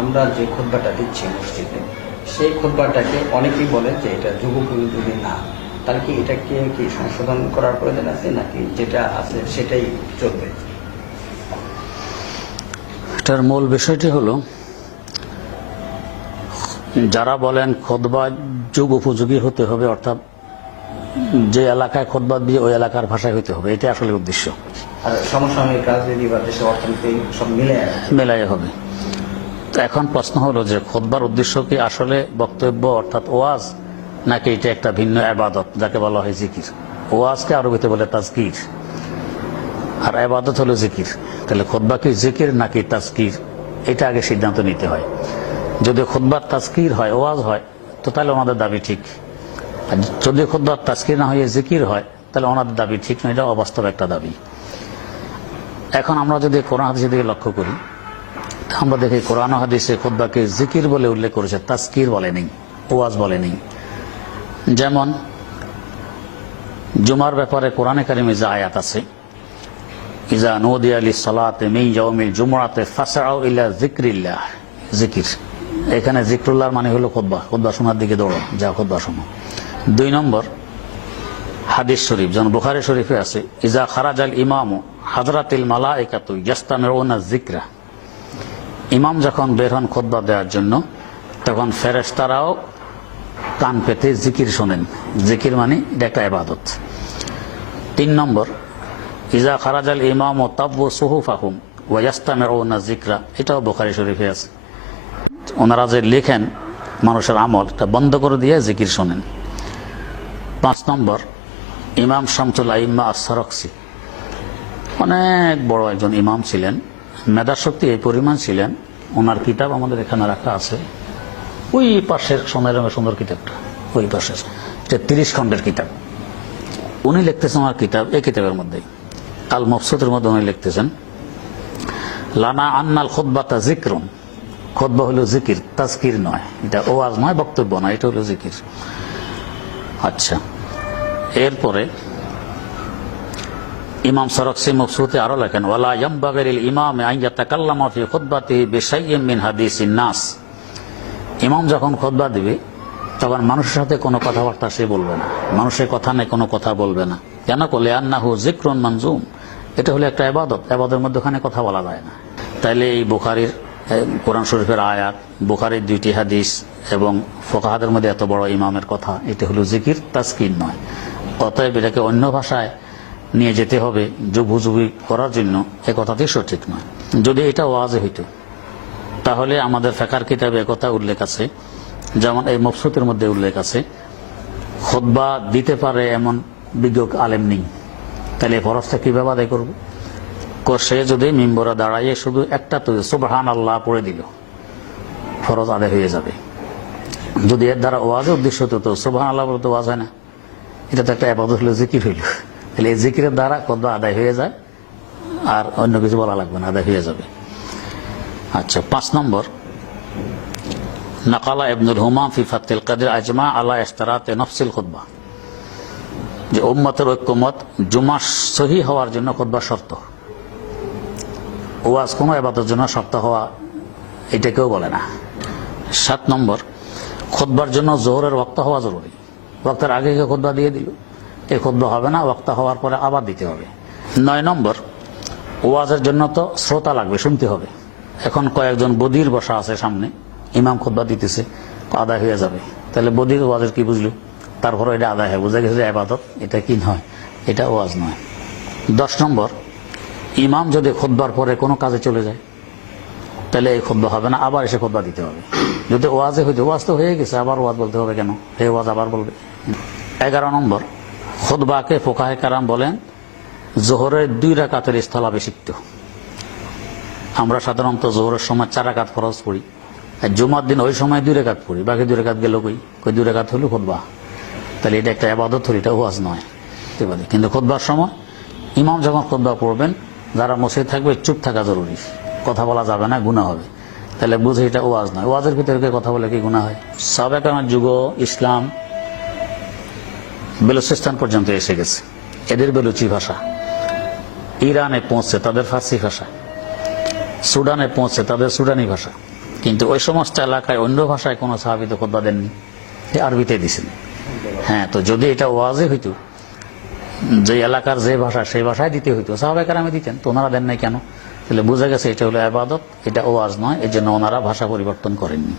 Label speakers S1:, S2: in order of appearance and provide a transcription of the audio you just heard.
S1: আমরা যে খোদ্বাটা দিচ্ছি মসজিদে সেই খোদ্বাটাকে অনেকেই বলে যে এটা যুগোপযোগী না। তাহলে কি এটাকে কি সংশোধন করার প্রয়োজন আছে নাকি যেটা আছে সেটাই চলবে?
S2: এটার মূল বিষয়টি হলো যারা বলেন খোদবা যুগ উপযোগী হতে হবে অর্থাৎ যে এলাকায় খোদবা দিয়ে ওই এলাকার ভাষায় হতে হবে এটা আসলে উদ্দেশ্য।
S1: আর সমসাময়িক রাজনীতি বা দেশের অর্থনীতি সব মিলে
S2: মেলাই হবে। তো এখন প্রশ্ন হলো যে খোদবার উদ্দেশ্য কি আসলে বক্তব্য অর্থাৎ ওয়াজ নাকি এটা একটা ভিন্ন আবাদত, যাকে বলা হয় জিকির? ওয়াজকে আরবিতে বলে তাজকির। আর আবাদত হলো জিকির। তাহলে খোদবা কি জিকির নাকি তাজকির? এটা আগে সিদ্ধান্ত নিতে হয়। যদি খোদবার তাজকির হয়, ওয়াজ হয়, তো তাহলে ওনাদের দাবি ঠিক। আর যদি খোদবার তাজকির না হয়ে জিকির হয়, তাহলে ওনাদের দাবি ঠিক নয়। এটা অবাস্তব একটা দাবি। এখন আমরা যদি কোরআন হাদিসের দিকে লক্ষ্য করি আমরা দেখি কোরআন হাদিসে খুদ্বাকে জিকির বলে উল্লেখ করেছে তাস্কির বলে নেই ওয়াজ বলে নেই যেমন, জুমার ব্যাপারে কোরআনে কারিমে যে আয়াত আছে, ইজা নদী আলী সালাতে মেই জমিল জুমরাতে ফাসাও ইল্লা জিক্রিল্লাহ জিকির। এখানে জিক্রুল্লাহর মানে হলো খোদ্া খোদ্া শোনার দিকে দৌড়ো, যা খোদ্া শোনো। দুই নম্বর, হাদিস শরীফ, যেমন বুখারি শরীফে আছে, ইজা খারাজ আল ইমাম হাজরাতিল মালা একাতু ইয়াস্তামেরোনা জিকরা ইমাম যখন বের হন খোদ্া দেওয়ার জন্য, তখন ফেরেস্তারাও কান পেতে জিকির শোনেন। জিকির মানে এটা একটা আবাদত তিন নম্বর, ইজা খারাজ আল ইমাম ও তাব্বু সুহুফ আহুম ওয়াস্তামেরোনা জিকরা এটাও বোখারি শরীফে আছে। ওনারা যে লেখেন, মানুষের আমল, এটা বন্ধ করে দিয়ে জিকির শোনেন। পাঁচ নম্বর, ইমাম শামসুল আইম্মা আসরক্সি অনেক বড় একজন ইমাম ছিলেন। মেধাশক্তি এই পরিমাণ ছিলেন, ওনার কিতাব আমাদের এখানে রাখা আছে। ওই পাশের সোনার রঙের সুন্দর কিতাবটা, ওই পাশের তিরিশ খণ্ডের কিতাব। উনি লিখতেছেন ওনার কিতাব, এই কিতাবের মধ্যেই। আল মফসুদের মধ্যে উনি লিখতেছেন, লানা আন্নাল খোদ্বাতা জিক্রম খোদ্া হলো জিকির তাজকির নয়। এটা ওয়াজ নয়, বক্তব্য নয়, এটা হলো জিকির আচ্ছা এরপরে ইমাম সরকসি মকসুতে আরও লেখেন, ওয়ালা ইয়ামবাগের ইমাম আইয়া তাকাল্লামা ফি খুতবাতি বিশাইয়্যিম মিন হাদিসিন নাস। ইমাম যখন খুতবা দিবে, তখন মানুষের সাথে কোনো কথাবার্তা সে বলবে না। মানুষের কথা নেই কোনো কথা বলবে না। কেন করলে আন্নাহু জিক্রুন মনজুম। এটা হলো একটা আবাদত আবাদের মধ্যে ওখানে কথা বলা যায় না। তাইলে এই বুখারির কোরআন শরীফের আয়াত, বুখারির দুইটি হাদিস এবং ফোকাহাদের মধ্যে এত বড় ইমামের কথা, এটা হলো জিকির তাস্কির নয়। অতএব এটাকে অন্য ভাষায় নিয়ে যেতে হবে যুগজুগি করার জন্য, এ কথাটি সঠিক নয়। যদি এটা ওয়াজে হইতো, তাহলে আমাদের ফেকার কিতাবে একথা উল্লেখ আছে, যেমন এই মফসুতের মধ্যে উল্লেখ আছে, খোদবা দিতে পারে এমন বিজ্ঞ আলেম নেই, তাহলে ফরজটা কীভাবে আদায় করব? সে যদি মিম্বরা দাঁড়াইয়ে শুধু একটা তো সুবহান আল্লাহ পড়ে দিল, ফরজ আদায় হয়ে যাবে। যদি এর দ্বারা ওয়াজের উদ্দেশ্য তো সুবহান আল্লাহ বলতে ওয়াজ হয় না। এটা তো একটা আপাতত হলো, জিকির হইল। তাহলে এই জিকিরের দ্বারা কদ্বা আদায় হয়ে যায়, আর অন্য কিছু বলা লাগবে না, আদায় হয়ে যাবে। আচ্ছা পাঁচ নম্বর। নাকালা ইবনুল হুমাম ফি ফাতিল কাদের আজমা আলা ইস্তারাতে নফসিল খুতবা। যে উম্মতের ঐক্যমত জুমা সহি হওয়ার জন্য খুতবা শর্ত। ওয়াজ কোনো এবাদের জন্য শর্ত হওয়া, এটা কেউ বলে না। সাত নম্বর খোদবার জন্য জোহরের ওক্ত হওয়া জরুরি। ওক্তের আগে গিয়ে খোদবা দিয়ে দিল? এই খোদবা হবে না বক্তা হওয়ার পরে আবার দিতে হবে। নয় নম্বর, ওয়াজের জন্য তো শ্রোতা লাগবে, শুনতে হবে। এখন কয়েকজন বদির বসা আছে সামনে, ইমাম খোদবা দিতেছে আদায় হয়ে যাবে। তাহলে বদির ওয়াজের কি বুঝলো? তারপরে এটা আদায় হয়, বুঝা গেছে আবাদত এটা কি নয়, এটা ওয়াজ নয়। দশ নম্বর, ইমাম যদি খোদবার পরে কোনো কাজে চলে যায়, তাহলে এই খোদ্া হবে না, আবার এসে খোদ্া দিতে হবে। যদি ওয়াজে হইতে, ওয়াজ তো হয়ে গেছে, আবার ওয়াজ বলতে হবে কেন? হে ওয়াজ আবার বলবে। এগারো নম্বর খোদবাকে ফোকাহে কারাম বলেন, জোহরের দুই রাকাতের স্থলাভিষিক্ত। আমরা সাধারণত জোহরের সময় চার রাকাত ফরজ পড়ি, আর জুমার দিন ওই সময় দুই রেখাত পড়ি, বাকি দুই রেখাত গেল কই? কই দুই রেখাত হলো খোদবা তাহলে এটা একটা আবাদত হলো, এটা ওয়াজ নয় কিন্তু খোদবার সময় ইমাম যখন খোদবা পড়বেন, যারা মসজিদ থাকবে, চুপ থাকা জরুরি। কথা বলা যাবে না গুণা হবে। তাহলে বুঝে এটা ওয়াজ নয়। ওয়াজের ভিতরে কথা বলে কি গুণা হয়? সাবেক আমার যুগ ইসলাম বেলুচিস্তান পর্যন্ত এসে গেছে। এদের বেলুচি ভাষা। ইরানে পৌঁছে তাদের ফার্সি ভাষা। সুডানে পৌঁছে তাদের সুডানি ভাষা। কিন্তু ওই সমস্ত এলাকায় অন্য ভাষায় কোনো সাহাবিতে খোদবা দেননি। আরবিতে দিছেন। হ্যাঁ তো যদি এটা ওয়াজে হইতো, যে এলাকার যে ভাষা, সেই ভাষায় দিতে হইতো। সাহাবাহিকার আমি দিতেন, তো ওনারা দেন নাই কেন? তাহলে বোঝা গেছে এটা হলো আবাদত এটা ওয়াজ নয় এই জন্য ওনারা ভাষা পরিবর্তন করেননি।